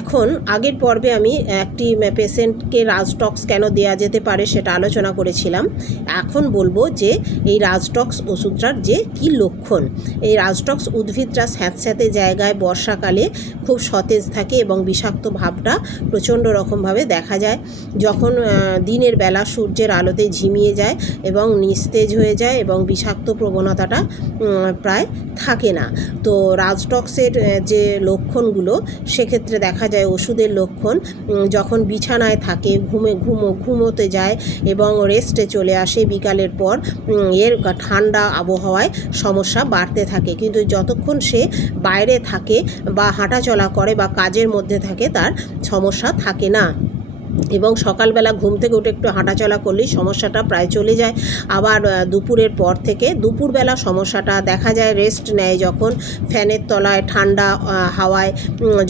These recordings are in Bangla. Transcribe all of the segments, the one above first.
এখন আগের পর্বে আমি একটি পেশেন্টকে রাজটক্স কেন দেয়া যেতে পারে সেটা আলোচনা করেছিলাম। এখন বলব যে এই রাজটক্স ওষুধটার যে কি লক্ষণ, এই রাজটক্স উদ্ভিদটা স্যাঁতস্যাঁতে জায়গায় বর্ষাকালে খুব সতেজ থাকে এবং বিষাক্ত ভাবটা প্রচণ্ড রকমভাবে দেখা যায়। যখন দিনের বেলা সূর্যের আলোতে ঝিমিয়ে যায় এবং নিস্তেজ হয়ে যায় এবং বিষাক্ত প্রবণতাটা প্রায় থাকে না। তো রাজটক্সের যে লক্ষণগুলো, সেক্ষেত্রে দেখা যায় ওষুধের লক্ষণ যখন বিছানায় থাকে, ঘুমে, ঘুমো, ঘুমোতে যায় এবং রেস্টে চলে আসে বিকালের পর এর ঠান্ডা আবহাওয়ায় সমস্যা বাড়তে থাকে। কিন্তু যতক্ষণ সে বাইরে থাকে বা হাঁটাচলা করে বা কাজের মধ্যে থাকে, তার সমস্যা থাকে না। এবং সকালবেলা ঘুম থেকে উঠে একটু হাঁটাচলা করলেই সমস্যাটা প্রায় চলে যায়। আবার দুপুরের পর থেকে দুপুরবেলা সমস্যাটা দেখা যায় রেস্ট নেয় যখন ফ্যানের তলায় ঠান্ডা হাওয়ায়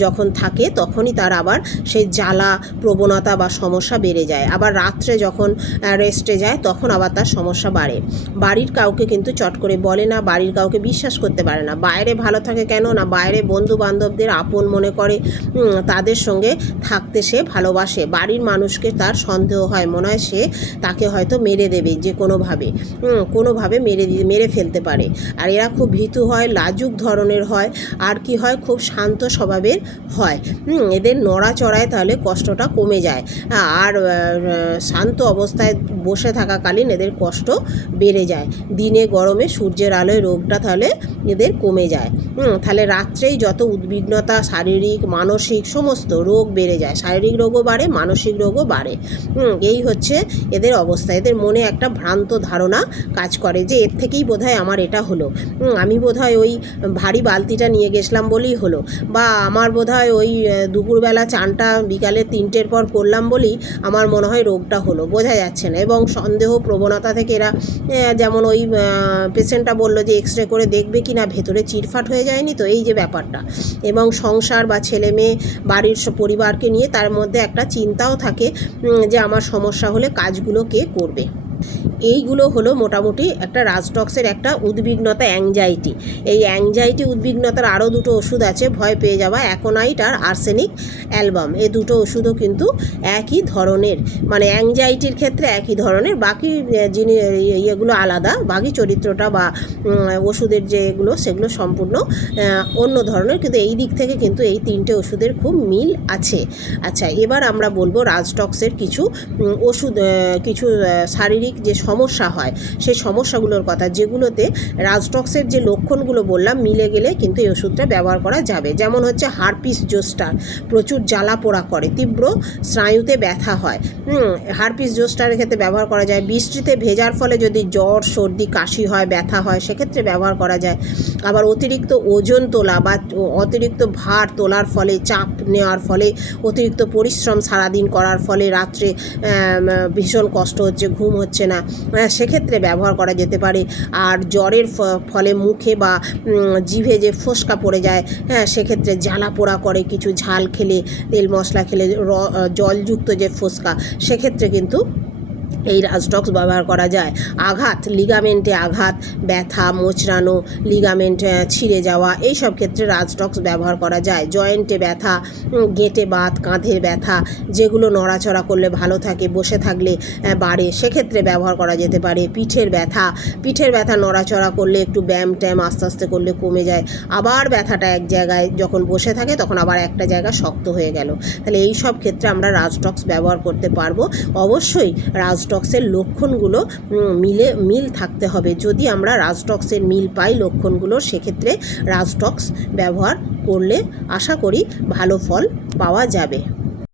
যখন থাকে তখনই তার আবার সেই জ্বালা, প্রবণতা বা সমস্যা বেড়ে যায়। আবার রাত্রে যখন রেস্টে যায় তখন আবার তার সমস্যা বাড়ে। বাড়ির কাউকে কিন্তু চট করে বলে না, বাড়ির কাউকে বিশ্বাস করতে পারে না। বাইরে ভালো থাকে কেন না? বাইরে বন্ধু বান্ধবদের আপন মনে করে তাদের সঙ্গে থাকতে সে ভালোবাসে। বাড়ির মানুষকে তার সন্দেহ হয়। মনে হয় সে তাকে হয়তো মেরে দেবে, যে কোনোভাবে। কোনোভাবে মেরে দিয়ে মেরে ফেলতে পারে। আর এরা খুব ভীতু হয়, লাজুক ধরনের হয়, আর কি হয়, খুব শান্ত স্বভাবের হয়। এদের নড়াচড়ায় তাহলে কষ্টটা কমে যায়। আর শান্ত অবস্থায় বসে থাকাকালীন এদের কষ্ট বেড়ে যায়। দিনে গরমে সূর্যের আলোয় রোগটা তাহলে এদের কমে যায়। তাহলে রাত্রেই যত উদ্বিগ্নতা, শারীরিক, মানসিক, সমস্ত রোগ বেড়ে যায়। শারীরিক রোগও বাড়ে, মানসিক রোগও বাড়ে। এই হচ্ছে এদের অবস্থা। এদের মনে একটা ভ্রান্ত ধারণা কাজ করে যে এর থেকেই বোধহয় আমার এটা হলো। আমি বোধহয় ওই ভারী বালতিটা নিয়ে গেছিলাম বলেই হলো। বা আমার বোধহয় ওই দুপুরবেলা চানটা বিকালে তিনটের পর করলাম বলেই আমার মনে হয় রোগটা হলো। বোঝা যাচ্ছে না। এবং সন্দেহ প্রবণতা থেকে এরা যেমন ওই পেশেন্টটা বলল যে এক্স রে করে দেখবে কি না ভেতরে চিরফাট হয়ে যায়নি তো? এই যে ব্যাপারটা। এবং সংসার বা ছেলে মেয়ে বাড়ির পরিবারকে নিয়ে তার মধ্যে একটা চিন্তাও থাকে যে আমার সমস্যা হলে কাজগুলো কে করবে। এইগুলো হলো মোটামুটি একটা রাজটক্সের একটা উদ্বিগ্নতা অ্যাংজাইটি এই অ্যাংজাইটি উদ্বিগ্নতার আরও দুটো ওষুধ আছে, ভয় পেয়ে যাওয়া অ্যাকোনাইট আর আর্সেনিক অ্যালবাম এই দুটো ওষুধও কিন্তু একই ধরনের মানে অ্যাংজাইটির ক্ষেত্রে একই ধরনের, বাকি যিনি ইয়েগুলো আলাদা, বাকি চরিত্রটা বা ওষুধের যে এগুলো, সেগুলো সম্পূর্ণ অন্য ধরনের, কিন্তু এই দিক থেকে কিন্তু এই তিনটে ওষুধের খুব মিল আছে। আচ্ছা এবার আমরা বলব রাজটক্সের কিছু ওষুধ কিছু শারীরিক যে সমস্যা হয়, সেই সমস্যাগুলোর কথা, যেগুলোতে রাজটক্সের যে লক্ষণগুলো বললাম, মিলে গেলে কিন্তু এই ওষুধটা ব্যবহার করা যাবে। যেমন হচ্ছে হারপিস জোস্টার, প্রচুর জ্বালা পোড়া করে, তীব্র স্নায়ুতে ব্যথা হয়। হারপিস জোস্টারের ক্ষেত্রে ব্যবহার করা যায়। বৃষ্টিতে ভেজার ফলে যদি জ্বর, সর্দি, কাশি হয়, ব্যথা হয়, সেক্ষেত্রে ব্যবহার করা যায়। আবার অতিরিক্ত ওজন তোলা বা অতিরিক্ত ভার তোলার ফলে, চাপ নেওয়ার ফলে, অতিরিক্ত পরিশ্রম সারাদিন করার ফলে রাত্রে ভীষণ কষ্ট হচ্ছে, ঘুম হচ্ছে না। হ্যাঁ, সেক্ষেত্রে ব্যবহার করা যেতে পারে। আর জ্বরের ফলে মুখে বা জিভে যে ফোসকা পড়ে যায় হ্যাঁ সেক্ষেত্রে জ্বালা পোড়া করে কিছু ঝাল খেলে তেল মশলা খেলে জলযুক্ত যে ফোসকা সেক্ষেত্রে কিন্তু এই রাজটক্স ব্যবহার করা যায়। আঘাত লিগামেন্টে আঘাত, ব্যথা, মোচড়ানো লিগামেন্ট ছিঁড়ে যাওয়া এই সব ক্ষেত্রে রাজটক্স ব্যবহার করা যায়। জয়েন্টে ব্যথা গেঁটে বাত, কাঁধের ব্যথা, যেগুলো নড়াচড়া করলে ভালো থাকে, বসে থাকলে বাড়ে, সেক্ষেত্রে ব্যবহার করা যেতে পারে। পিঠের ব্যথা পিঠের ব্যথা নড়াচড়া করলে একটু ব্যায়াম ট্যাম আস্তে আস্তে করলে কমে যায়। আবার ব্যথাটা এক জায়গায় যখন বসে থাকে, তখন আবার একটা জায়গা শক্ত হয়ে গেল। তাহলে এই সব ক্ষেত্রে আমরা রাজটক্স ব্যবহার করতে পারব। অবশ্যই রাজটক্সের লক্ষণগুলো মিলে, মিল থাকতে হবে। যদি আমরা রাজটক্সের মিল পাই লক্ষণগুলো, সেক্ষেত্রে রাজটক্স ব্যবহার করলে আশা করি ভালো ফল পাওয়া যাবে।